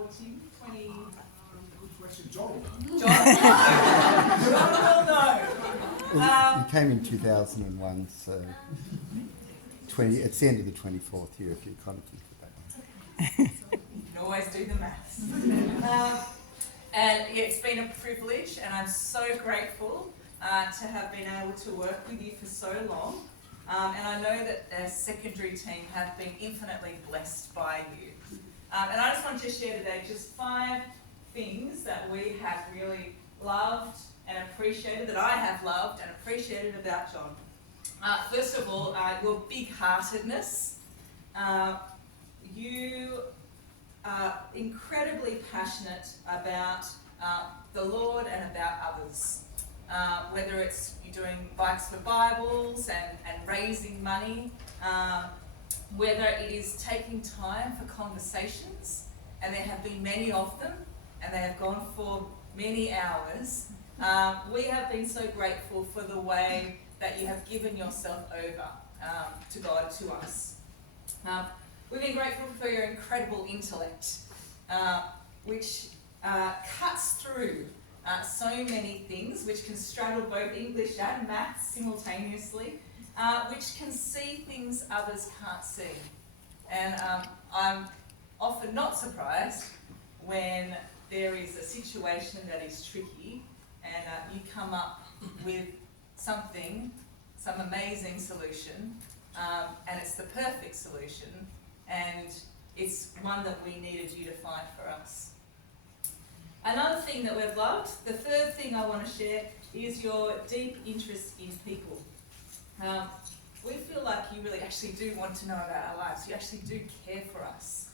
2014, 20... Good question, John. John will know. You came in 2001, so it's the end of the 24th year if you kind of think of that. You can always do the maths. And it's been a privilege, and I'm so grateful to have been able to work with you for so long. And I know that the secondary team have been infinitely blessed by you. And I just want to share today just 5 things that we have really loved and appreciated, that I have loved and appreciated about John. First of all, your big-heartedness. You are incredibly passionate about the Lord and about others. Whether it's you doing Bikes for Bibles and raising money, whether it is taking time for conversations, and there have been many of them, and they have gone for many hours. We have been so grateful for the way that you have given yourself over to God, to us. We've been grateful for your incredible intellect, which cuts through so many things, which can straddle both English and maths simultaneously, which can see things others can't see. And I'm often not surprised when there is a situation that is tricky and you come up with some amazing solution, and it's the perfect solution, and it's one that we needed you to find for us. Another thing that we've loved, the third thing I want to share, is your deep interest in people. We feel like you really actually do want to know about our lives. You actually do care for us,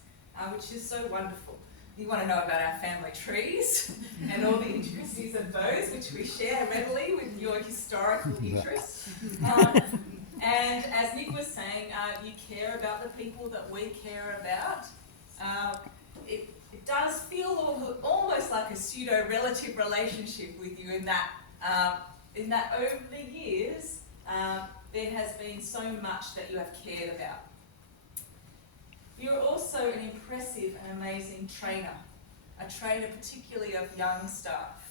which is so wonderful. You want to know about our family trees and all the intricacies of those, which we share readily with your historical interest. And as Nick was saying, you care about the people that we care about. It does feel almost like a pseudo-relative relationship with you in that over the years, there has been so much that you have cared about. You're also an impressive and amazing trainer, a trainer particularly of young staff.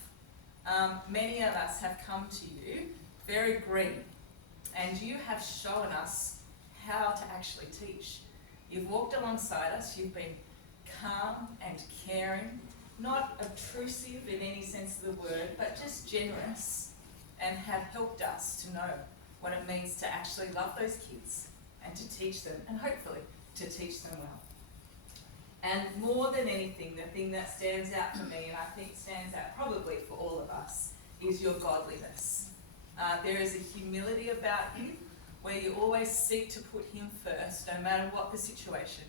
Many of us have come to you very green, and you have shown us how to actually teach. You've walked alongside us, you've been calm and caring, not obtrusive in any sense of the word, but just generous, and have helped us to know what it means to actually love those kids and to teach them, and hopefully to teach them well. And more than anything, the thing that stands out for me, and I think stands out probably for all of us, is your godliness. There is a humility about you where you always seek to put him first, no matter what the situation.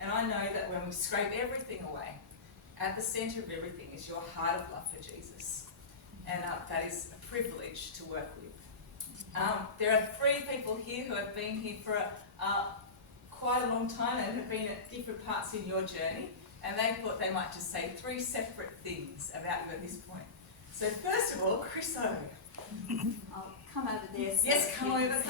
And I know that when we scrape everything away, at the centre of everything is your heart of love for Jesus. And that is a privilege to work with. There are 3 people here who have been here for quite a long time and have been at different parts in your journey, and they thought they might just say 3 separate things about you at this point. So first of all, Chris O. I'll come over there. So Yes, come over. And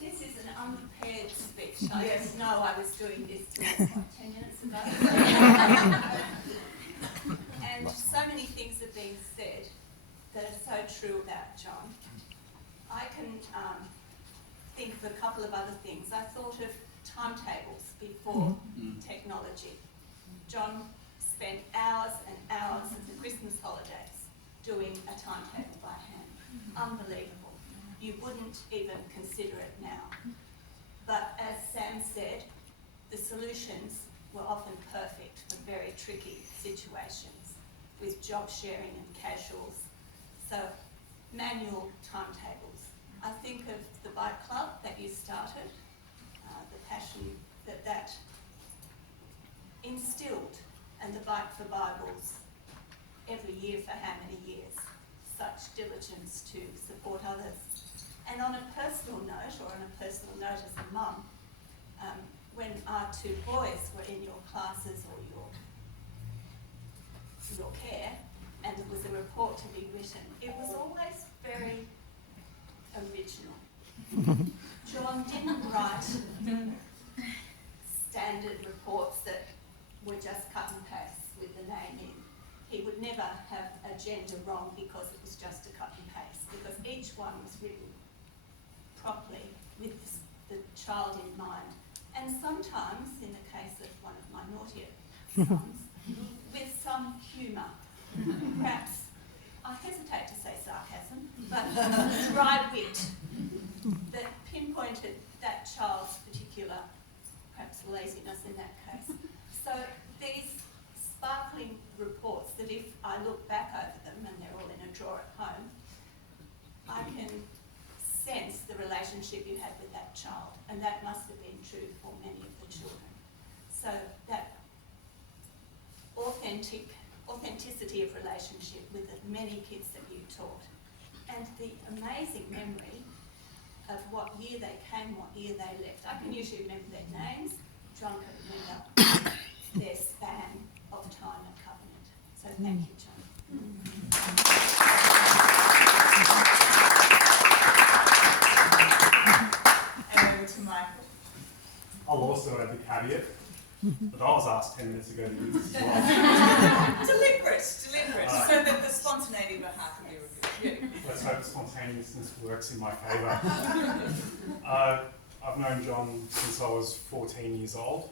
this is an unprepared speech. I Yes. didn't know I was doing this till like 10 minutes ago. And so many things have been said that are so true about John. I can think of a couple of other things. I thought of timetables before technology. John spent hours and hours of the Christmas holidays doing a timetable by hand. Unbelievable. You wouldn't even consider it now. But as Sam said, the solutions were often perfect for very tricky situations with job sharing and casuals. So manual timetables. I think of the bike club that you started, the passion that instilled, and the Bike for Bibles every year for how many years? Such diligence to support others. And on a personal note, as a mum, when our 2 boys were in your classes or your care, and there was a report to be written, it was always very original. John didn't write standard reports that were just cut and paste with the name in. He would never have a gender wrong because it was just a cut and paste, because each one was written properly with the child in mind. And sometimes, in the case of one of my naughtier sons, with some humour. Perhaps, I hesitate to say sarcasm, but dry wit that pinpointed that child's particular, perhaps laziness in that case. So these sparkling reports that if I look back over them, and they're all in a drawer at home, I can sense the relationship you had with that child, and that must have been true for many of the children. So that authenticity of relationship with the many kids that you taught, and the amazing memory of what year they came, what year they left. I can usually remember their names. John can remember their span of time at Covenant. So thank you, John. And over to Michael. I'll also add the caveat, but I was asked 10 minutes ago to do this as well. Deliberate, so that the spontaneity of a half of you would be really. Let's hope spontaneousness works in my favour. I've known John since I was 14 years old,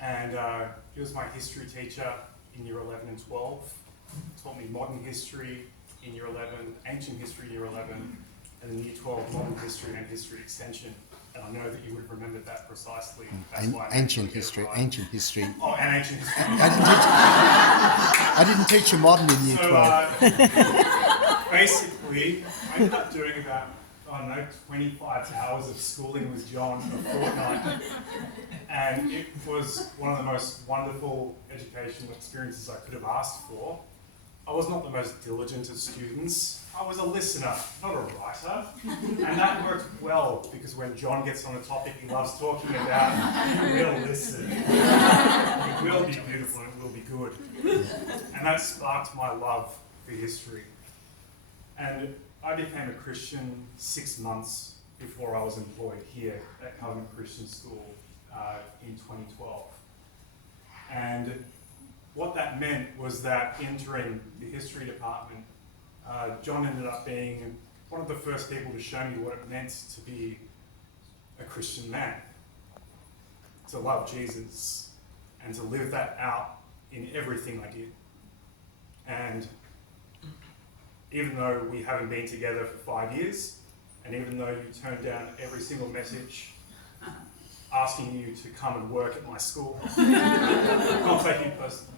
and he was my history teacher in year 11 and 12. Taught me modern history in year 11, ancient history in year 11, and in year 12 modern history and history extension. And I know that you would have remembered that precisely. That's why I Ancient history. Ancient history. Oh, and ancient history. I didn't teach you modern in year 12. Basically, I ended up doing about, 25 hours of schooling with John a fortnight. And it was one of the most wonderful educational experiences I could have asked for. I was not the most diligent of students. I was a listener, not a writer. And that worked well, because when John gets on a topic he loves talking about, you will listen. It will be beautiful and it will be good. And that sparked my love for history. And I became a Christian 6 months before I was employed here at Covenant Christian School in 2012. And what that meant was that entering the history department, John ended up being one of the first people to show me what it meant to be a Christian man, to love Jesus, and to live that out in everything I did. And even though we haven't been together for 5 years, and even though you turned down every single message asking you to come and work at my school, not taking it personally,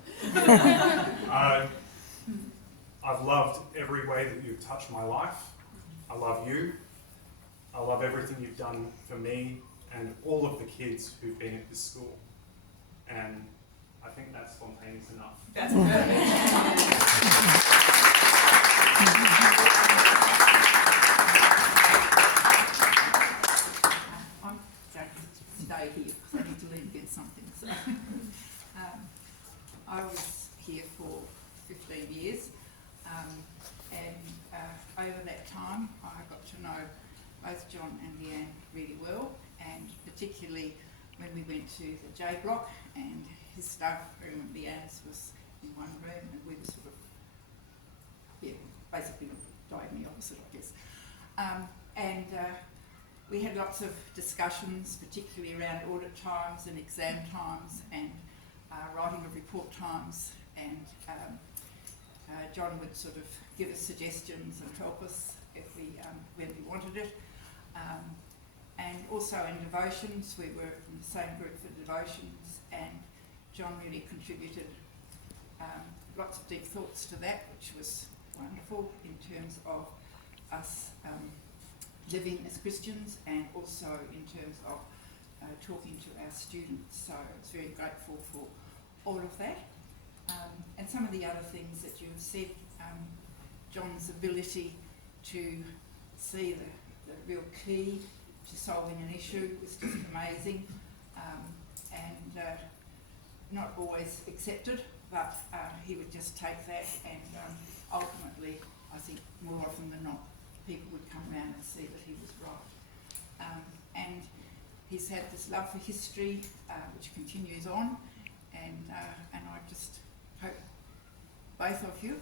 I've loved every way that you've touched my life. I love you. I love everything you've done for me and all of the kids who've been at this school. And I think that's spontaneous enough. That's perfect. I'm going to stay here because I need to leave and get something. So, I was here for 15 years, and over that time I got to know both John and Leanne really well, and particularly when we went to the J block and his staff room and Leanne's was in one room, and we were sort of, basically diagonally opposite, I guess. We had lots of discussions, particularly around audit times and exam times and writing of report times, and John would sort of give us suggestions and help us if when we wanted it. And also in devotions, we were in the same group for devotions, and John really contributed lots of deep thoughts to that, which was wonderful in terms of us living as Christians, and also in terms of talking to our students. So I was very grateful for all of that. And some of the other things that you have said, John's ability to see the real key to solving an issue was just amazing, and not always accepted, but he would just take that, and ultimately, I think more often than not, people would come around and see that he was right. And he's had this love for history, which continues on, and I just hope both of you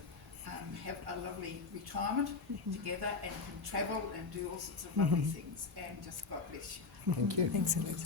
have a lovely retirement together and can travel and do all sorts of lovely things, and just God bless you. Thank you. Thanks, Alex.